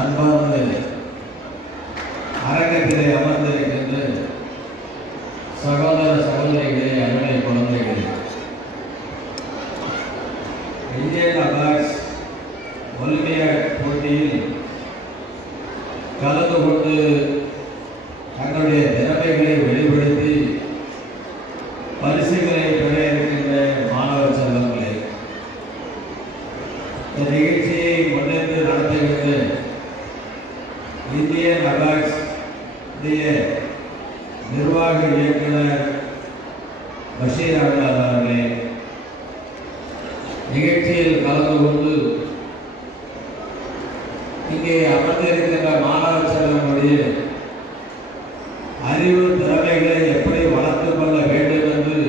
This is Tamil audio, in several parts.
அன்பார்ந்த அரங்கத்திலே அமர்ந்திருக்கின்ற சகோதர சகோதரிகளே, அருமை குழந்தைகளே, இந்தியன் அவார்ட்ஸ் ஒலிம்பியாட் போட்டியில் கலந்து கொண்டு தங்களுடைய திறமைகளை வெளிப்படுத்தி பரிசுகளை பெற இருக்கின்ற மாணவ செல்வங்களே, இந்த நிகழ்ச்சியை முன்னின்று நடத்துகின்ற இந்தியன் அவார்ட்ஸ் நிர்வாக இயக்குனர் பஷீர் அகமது அவர்களே, நிகழ்ச்சியில் கலந்து கொண்டு இங்கே அமர்ந்திருக்கின்ற மாணவ செல்வங்களுடைய அறிவு திறமைகளை எப்படி வளர்த்துக் கொள்ள வேண்டும் என்று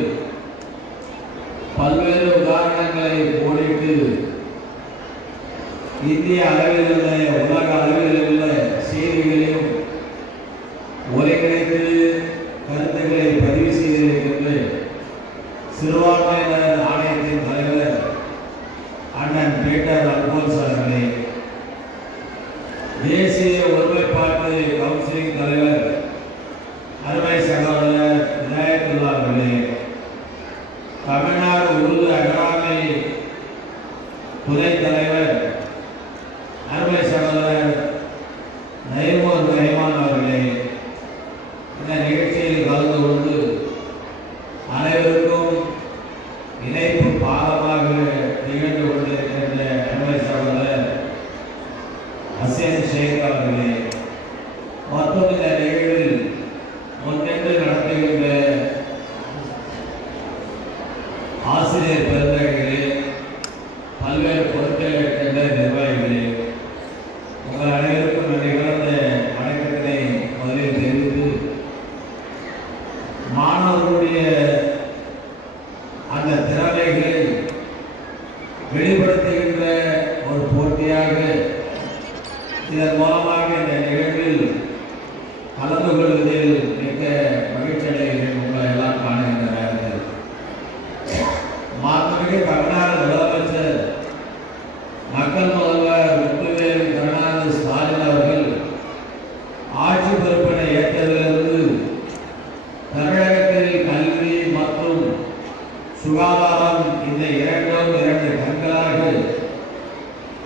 பல்வேறு உதாரணங்களை போடிட்டு இந்திய அளவில் உள்ள உலக அளவில் உள்ள செய்திகளையும் ஒருங்கிணைத்து கருத்துக்களை பதிவு செய்திருக்கின்ற சிறுபான்மையினர் ஆணையத்தின் தலைவர் அண்ணன் பீட்டர் அல்போன்ஸ் அவர்களே, தேசிய ஒருமைப்பாட்டு கவுன்சிலிங் தலைவர் அருமை சகோதரர் விநாயகத்துல்லா அவர்களே, தமிழ்நாடு உருது அகாடமி துணைத் தலைவர் அருமை சகோதரர் நைமூர் ரஹ்மான் அவர்களே, இந்த நிகழ்ச்சியில் கலந்து கொண்டு அனைவருக்கும் இணைப்பு பாலமாக நிகழ்ந்து கொண்டிருக்கின்ற அருமை சகோதரர் ஹசன் ஷேக் அவர்களே, மற்றும் இந்த நிகழ்வில் முன்னின்று நடத்துகின்ற ஆசிரியர் பெருந்தகைகளே, பல்வேறு பொருட்கள் இருக்கின்ற நிர்வாகிகளே, உங்கள் அனைவருக்கும் நிகழ்ந்த வணக்கத்தினை முதலில் தெரிவித்து, மாணவர்களுடைய அந்த திறமைகளை வெளிப்படுத்துகின்ற ஒரு போட்டியாக இதன் மூலமாக இந்த நிகழ்வில் கலந்து கொள்வதில் மிக்க மகிழ்ச்சி அடைகிறேன். உங்களை எல்லாம் காணுகின்ற நேரத்தில் மாண்புமிகு தமிழ்நாடு முதலமைச்சர் மக்கள் முதல்வர் முத்துவேல் கருணாநிதி ஸ்டாலின் அவர்கள் ஆட்சி பொறுப்பினை ஏற்றதிலிருந்து தமிழகத்தில் கல்வி மற்றும் சுகாதாரம் இந்த இரண்டு கண்களாக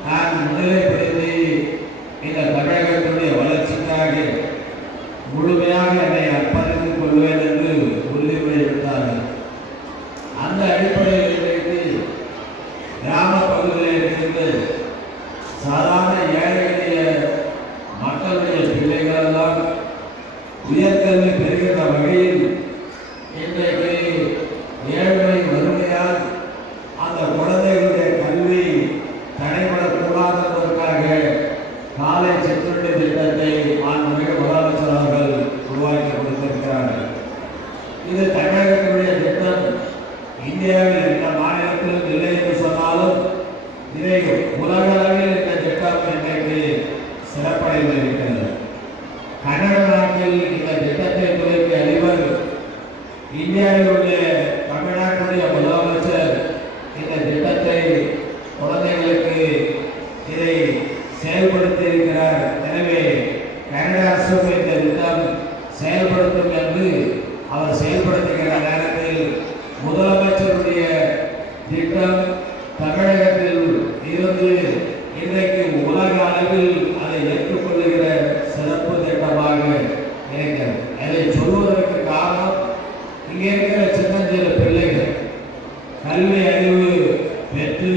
நான் முன்னிலைப்படுத்தி இந்த தமிழகத்தினுடைய வளர்ச்சிக்காக முழுமையாக என்னை அர்ப்பணித்துக் கொள்வேன் என்று உறுதிமொழி எடுத்தார்கள். அந்த அடிப்படையில் வைத்து கிராம பகுதியில் இருக்கின்ற சாதாரண ஏழை எளிய மக்களுடைய பிள்ளைகளெல்லாம் உயர்கல்வி பெறுகின்ற வகையில் இன்றைக்கு ஏழ்மை வறுமையால் அந்த குழந்தைகளுடைய கல்வி தடைபடக்கூடாது என்பதற்காக காலை சிற்றுண்டி திட்டத்தை மாண்புமிகு முதலமைச்சர் அவர்கள் உருவாக்கி கொடுத்திருக்கிறார்கள். இது தமிழகத்தினுடைய திட்டம் இந்தியாவில் எந்த மாநிலத்திலும் இல்லை என்று சொன்னாலும் இதை உலக அளவில் இந்த திட்டம் இன்றைக்கு சிறப்படைந்திருக்கிறது. கன்னட நாட்டில் இந்த திட்டத்தை துவக்கிய அதிபர் இந்தியாவில் உள்ள தமிழ்நாட்டுடைய முதலமைச்சர் இந்த திட்டத்தை குழந்தைகளுக்கு இதை செயல்படுத்தி இருக்கிறார். எனவே கனடா அரசும் இந்த திட்டம் செயல்படுத்தும் என்று அவர் செயல்படுத்துகிற நேரத்தில் முதலமைச்சருடைய திட்டம் தமிழகத்தில் இருந்து இன்றைக்கு உலக அளவில் அதை ஏற்றுக்கொள்ளுகிற சிறப்பு திட்டமாக இருக்கிறது. அதை சொல்வதற்கு காரணம், இங்கே இருக்கிற சின்னஞ்சிறு பிள்ளைகள் கல்வி அறிவு பெற்று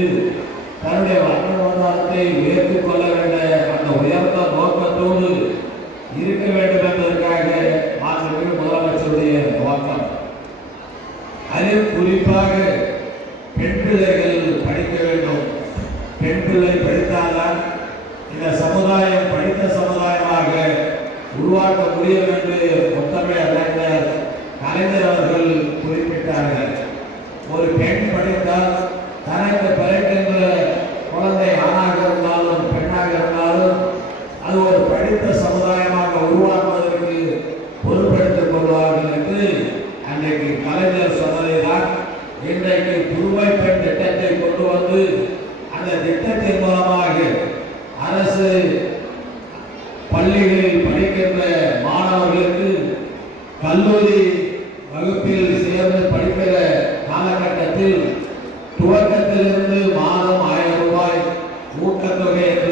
தன்னுடைய வாழ்வாதாரத்தை உயர்த்திக் கொள்ள வேண்டிய அந்த உயர்ந்த நோக்கத்தோடு இருக்க வேண்டும் என்பதற்காக மாண்புமிகு முதலமைச்சருடைய நோக்கம். அதில் குறிப்பாக பெண் பிள்ளைகள் படிக்க வேண்டும். பெண் பிள்ளை படித்தால்தான் இந்த சமுதாயம் படித்த சமுதாயமாக உருவாக்க முடியும் என்று முத்தமிழ் அறிஞர் கலைஞர் அவர்கள் குறிப்பிட்டார்கள். ஒரு பெண் படித்தால் தனக்கு பிறக்கின்ற குழந்தை ஆணாக இருந்தாலும் பெண்ணாக இருந்தாலும் அது ஒரு படித்த சமுதாயமாக உருவாக்குவதற்கு பொறுப்பெடுத்துக் கொள்வார்கள் என்று அன்றைக்கு கலைஞர் சொன்னதை தான் இன்றைக்கு புதுமை பெண் திட்டத்தை கொண்டு வந்து அந்த திட்டத்தின் மூலமாக அரசு ஊக்கத்தொகை என்று